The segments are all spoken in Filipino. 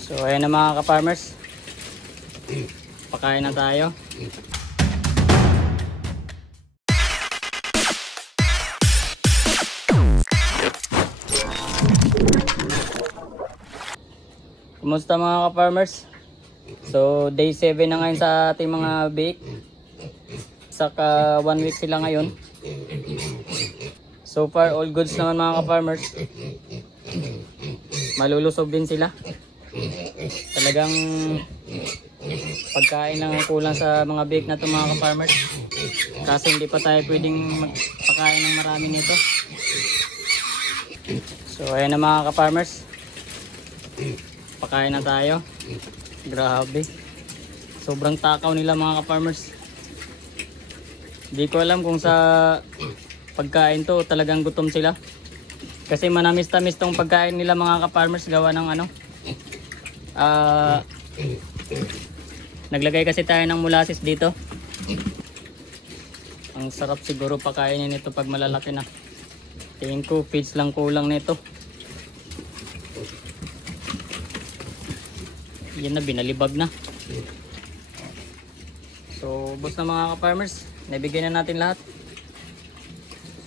So ayan na mga ka-farmers, pakain na tayo. Kumusta mga ka-farmers? So day 7 na ngayon sa ating mga bake. Saka 1 week sila ngayon. So far all goods naman mga ka-farmers. Malulusog din sila. Talagang pagkain lang ang kulang sa mga bake na ito mga ka-farmers. Kasi hindi pa tayo pwedeng magpakain ng marami nito. So ayan na mga ka-farmers, pakain na tayo. Grabe, sobrang takaw nila mga ka-farmers. Di ko alam kung sa pagkain to talagang gutom sila. Kasi manamis-tamis tong pagkain nila mga ka-farmers, gawa ng ano, naglagay kasi tayo ng molasses dito. Ang sarap siguro pakainin nito pag malalaki na. Tingin ko feeds lang kulang nito. Yan na, binalibag na. So ubos na mga ka-farmers, nabigay na natin lahat.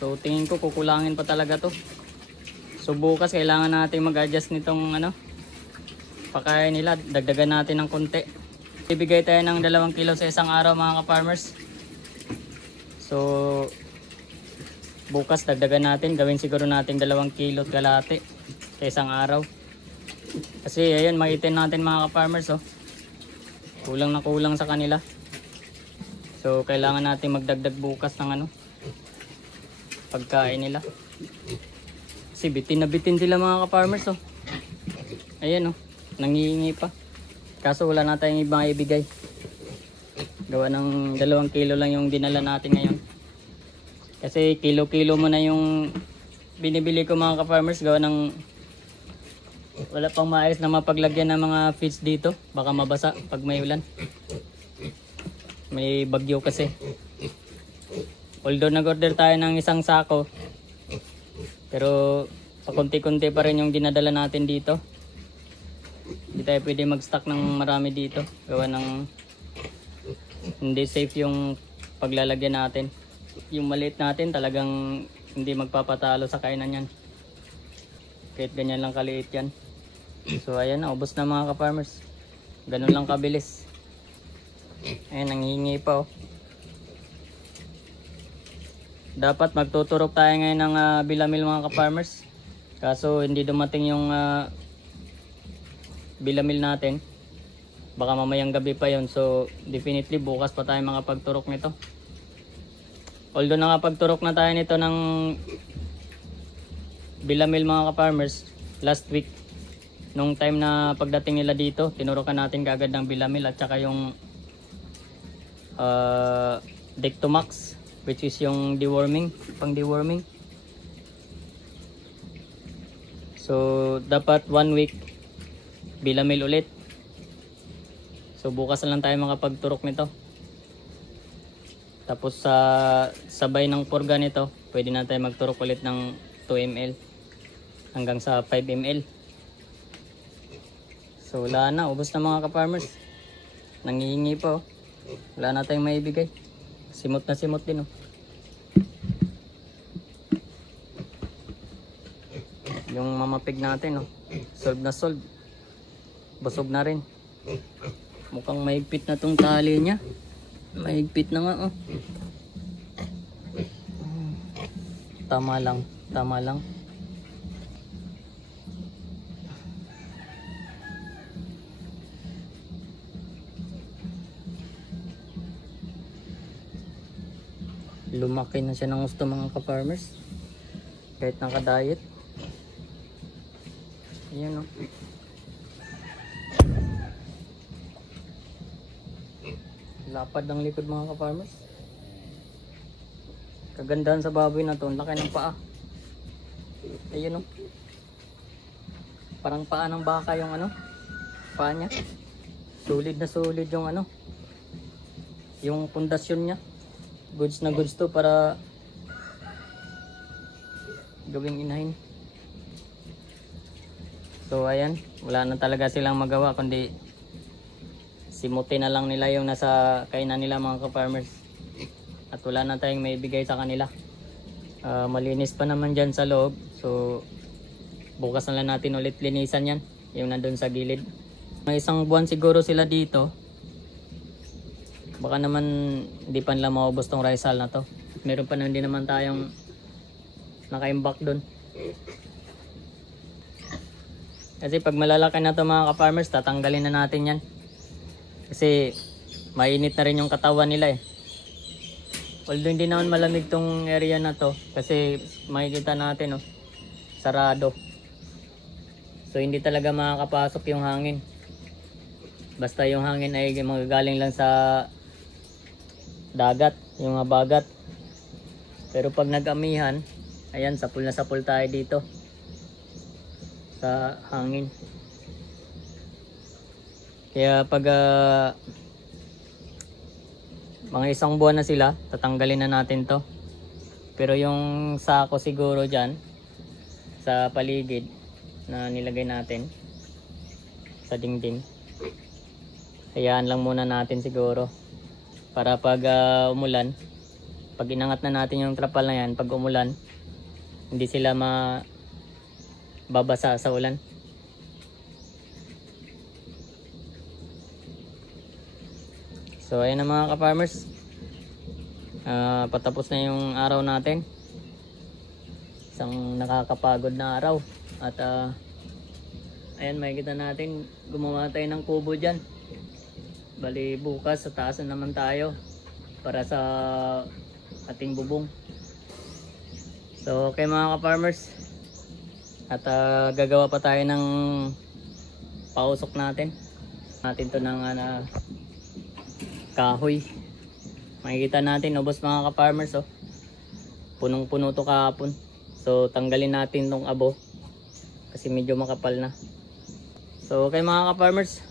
So tingin ko kukulangin pa talaga to. So bukas kailangan natin mag-adjust nitong ano, pakain nila, dagdagan natin ng konti. Ibigay tayo ng 2 kilo sa isang araw mga ka-farmers. So bukas dagdagan natin, gawin siguro natin 2 kilo at kalahati sa isang araw. Kasi ayun, makitin natin mga ka-farmers, oh, kulang na kulang sa kanila. So kailangan natin magdagdag bukas ng ano, pagkain nila. Kasi bitin na bitin sila mga ka-farmers, oh. Ayan, oh, nangihingi pa. Kaso wala na tayong ibang ibigay. Gawa ng 2 kilo lang yung dinala natin ngayon. Kasi kilo-kilo mo na yung binibili ko mga ka-farmers, gawa ng wala pang maayos na mapaglagyan ng mga feeds dito. Baka mabasa pag may ulan. May bagyo kasi. Although nag-order tayo ng isang sako, pero pakunti-kunti pa rin yung dinadala natin dito. Hindi tayo pwede mag-stock ng marami dito. Gawa ng hindi safe yung paglalagyan natin. Yung maliit natin talagang hindi magpapatalo sa kainan yan. Kahit ganyan lang kaliit yan. So ayan na, ubos na mga ka-farmers. Ganun lang kabilis. Ayan, nanghihingi pa, oh. Dapat magtuturok tayo ngayon ng bilamil mga ka-farmers. Kaso hindi dumating yung bilamil natin. Baka mamayang gabi pa yon. So definitely bukas pa tayo makapagturok nito. Although nakapagturok na tayo nito ng bilamil mga ka-farmers last week. Nung time na pagdating nila dito, tinurukan natin kaagad ng bilamil at saka yung Dectomax, which is yung deworming, pang deworming. So dapat 1 week bilamil ulit. So bukas na lang tayo makapagturok nito. Tapos sa sabay ng purga nito, pwede na tayo magturok ulit ng 2 ml hanggang sa 5 ml. So wala na, ubos na mga ka-farmers. Nangihingi pa, oh. Wala na tayong maibigay. Simot na simot din, oh. Yung mamapig natin, oh, solve na solve. Busog na rin. Mukhang mahigpit na tong tali niya. Mahigpit na nga, oh. Tama lang, tama lang. Lumaki na siya ng gusto mga ka-farmers. Kahit naka-diet. Ayan, oh. Lapad ng likod mga ka-farmers. Kagandahan sa baboy na to, laki ng paa. Ayun, oh. Parang paa ng baka yung ano, paa niya. Solid na solid yung ano, yung pundasyon niya. Goods na goods to para gawing inahin. So So ayan, wala na talaga silang magawa kundi simutin na lang nila yung nasa kainan nila mga ka-farmers. At wala na tayong maibigay sa kanila. Malinis pa naman dyan sa loob. So bukas na lang natin ulit linisan yan, yung nandun sa gilid. May isang buwan siguro sila dito. Baka naman hindi pa nila maubos tong rice hull na to. Meron pa hindi naman tayong nakaimbak dun. Kasi pag malalaki na to mga ka-farmers, tatanggalin na natin yan. Kasi mainit na rin yung katawan nila eh. Although hindi naman malamig tong area na to. Kasi makikita natin oh, sarado. So hindi talaga makakapasok yung hangin. Basta yung hangin ay magagaling lang sa dagat, yung habagat. Pero pag nag-amihan, ayan, sapul na sapul tayo dito sa hangin. Kaya pag mga isang buwan na sila, tatanggalin na natin to. Pero yung sako siguro dyan sa paligid na nilagay natin sa dingding, hayaan lang muna natin siguro para pag umulan, pag inangat na natin yung trapal na yan, pag umulan hindi sila mababasa sa ulan. So ayan na mga ka-farmers, patapos na yung araw natin. Isang nakakapagod na araw. At ayan, makikita natin gumawa tayo ng kubo dyan. Bali bukas sa taas na naman tayo para sa ating bubong. So okay mga ka-farmers, at gagawa pa tayo ng pausok natin to ng kahoy. Makikita natin ubos mga ka-farmers oh. Punong puno to kahapon. So tanggalin natin tong abo kasi medyo makapal na. So okay mga ka-farmers,